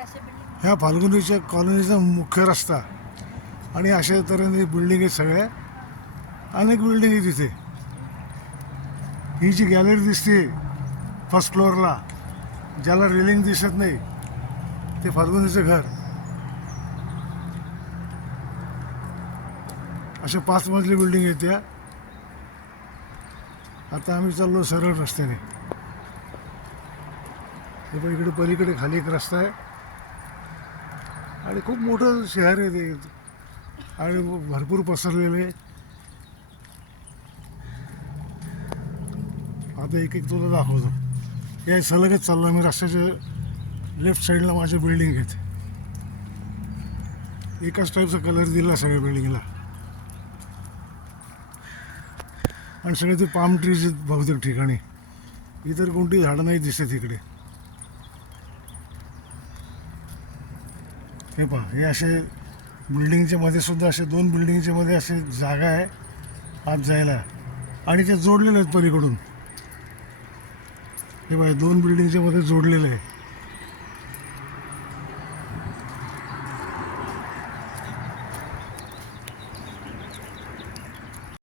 ह्या फाल्गुनीच्या कॉलनीचा मुख्य रस्ता आणि अशा तऱ्हेने बिल्डिंग आहेत सगळ्या, अनेक बिल्डिंग आहे तिथे. ही जी गॅलरी दिसते फर्स्ट फ्लोअरला, ज्याला रेलिंग दिसत नाही, ते फाल्गुनीचं घर. अशा 5 मजली बिल्डिंग आहेत त्या. आता आम्ही चाललो सरळ रस्त्याने. हे पण इकडे पलीकडे खाली एक रस्ता आहे आणि खूप मोठं शहर आहे ते आणि भरपूर पसरलेले. आता एक एक तुला दाखवतो. या सलगच चालला मी रस्त्याच्या लेफ्ट साईडला माझ्या बिल्डिंग आहेत. एकाच टाईपचा कलर दिला सगळ्या बिल्डिंगला आणि सगळे ते पाम ट्रीज आहेत बहुतेक ठिकाणी. इतर कोणती झाडं नाही दिसत इकडे. हे पहा, हे असे बिल्डिंगच्या मध्ये सुद्धा असे 2 बिल्डिंगच्या मध्ये असे जागा आहे आत जायला आणि ते जोडलेले आहेत पलीकडून. हे पहा, 2 बिल्डिंगच्या मध्ये जोडलेले आहे.